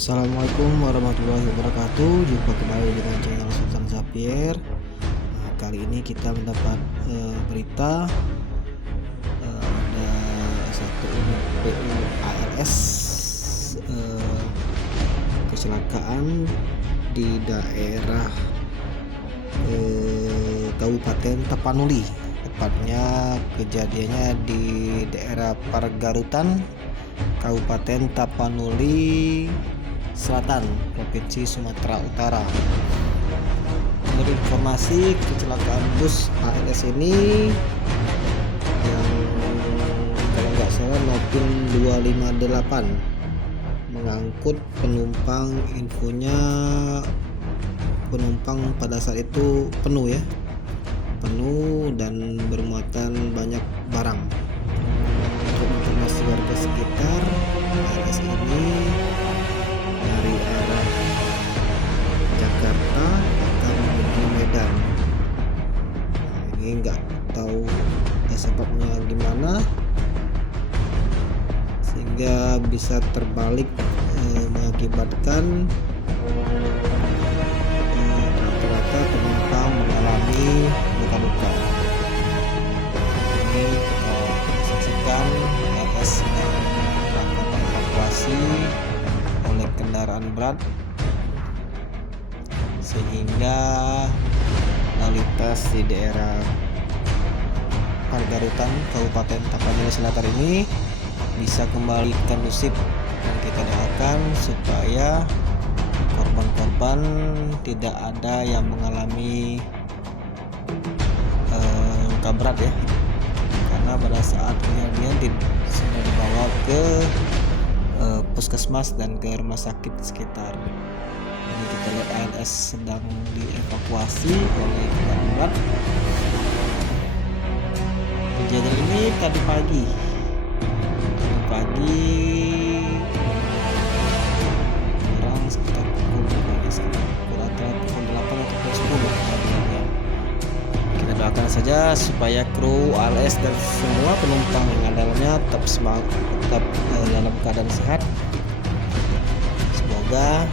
Assalamualaikum warahmatullahi wabarakatuh. Jumpa kembali dengan channel Sultan Zapier. Kali ini kita mendapat berita ada satu unit PU ALS kecelakaan di daerah Kabupaten Tapanuli. Tepatnya kejadiannya di daerah Pargarutan, Kabupaten Tapanuli Selatan, Provinsi Sumatera Utara. Menurut informasi, kecelakaan bus ALS ini yang kalau nggak salah Nopin 258 mengangkut penumpang, infonya penumpang pada saat itu penuh dan bermuatan banyak barang. Untuk informasi warga sekitar, ALS ini dari arah Jakarta akan menuju Medan. Ini nggak tahu sebabnya gimana sehingga bisa terbalik, mengakibatkan rata-rata penumpang mengalami luka-luka. Ini kita saksikan ALS melakukan evakuasi oleh kendaraan berat sehingga lalu lintas di daerah Pargarutan Kabupaten Tapanuli Selatan ini bisa kembali kondusif, dan kita doakan supaya korban-korban tidak ada yang mengalami luka berat ya, karena pada saat kejadian sudah dibawa ke puskesmas dan ke rumah sakit sekitar. Ini kita lihat ALS sedang dievakuasi oleh kendaraan berat. Kejadian ini tadi pagi kurang sekitar pukul 8 atau pukul 10 kejadiannya. Kita doakan saja supaya kru ALS dan semua penumpang yang dalamnya tetap semangat, tetap dalam keadaan sehat. Semoga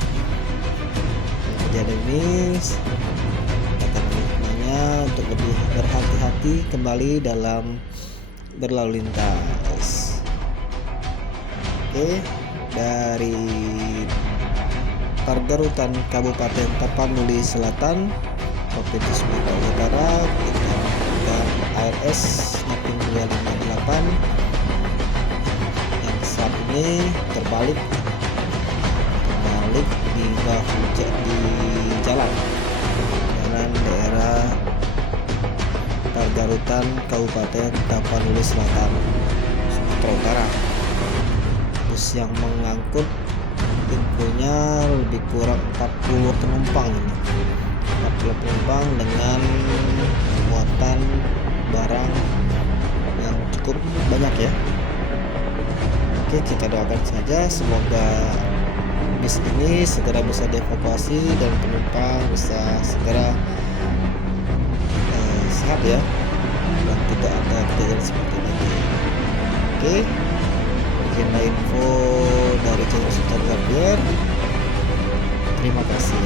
kejadian ini akan hikmahnya untuk lebih berhati-hati kembali dalam berlalu lintas. Oke, dari Pargarutan Kabupaten Tapanuli Selatan, Provinsi Sumatera Utara, kita melakukan ALS Nopin 258 yang saat ini terbalik di jalan daerah Pargarutan Kabupaten Tapanuli Selatan, Sumatera Utara. Bus yang mengangkut infonya lebih kurang 40 penumpang dengan muatan barang yang cukup banyak ya. Oke, kita doakan saja semoga bis ini segera bisa dievakuasi dan penumpang bisa segera sehat ya, dan tidak ada kejadian seperti ini. Oke, demikianlah info dari channel Sultan Zapier. Terima kasih.